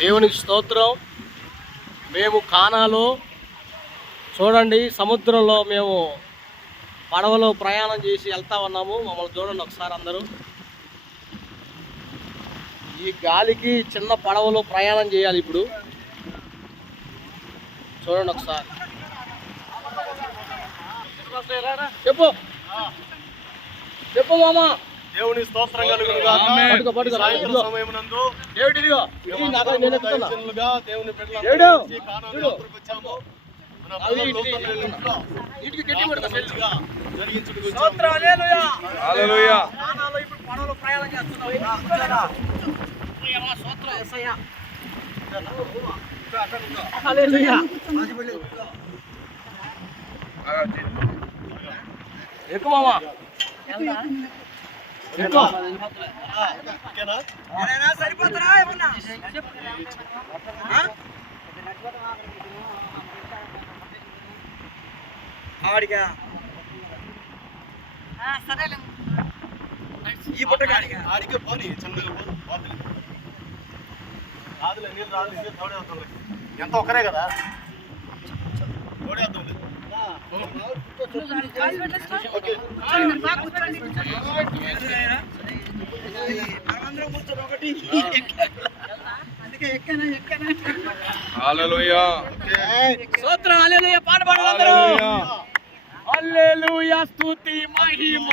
దేవునికి స్తోత్రం. మేము కానాలో చూడండి సముద్రంలో మేము పడవలో ప్రయాణం చేసి వెళ్తా ఉన్నాము. మమ్మల్ని చూడండి ఒకసారి అందరూ. ఈ గాలికి చిన్న పడవలో ప్రయాణం చేయాలి ఇప్పుడు. చూడండి ఒకసారి. చెప్పు. చెప్పు మామా. దేవుని స్తోత్రం కలుగును పట్టుకో, పట్టుకో, సాయంత్రం ఎక్కుతున్నా. దైవజనులుగా దేవుని బిడ్డలందరూ హల్లెలూయా. ఎక్కు మామా ఎక్కు. ఓకేనా? ఆడికే పోనీ, చిన్నగా పో, పోతులే. రాదులే, నీళ్ళు రాదులే, ఇదే తోడేద్దాంలే. ఎంత ఒక్కరే కదా తోడేద్దాంలే. ఓకే. హల్లెలూయా స్తోత్రం హల్లెలూయా పాట పాడాలి అందరూ. హల్లెలూయా హల్లెలూయా స్తుతి మహిమ.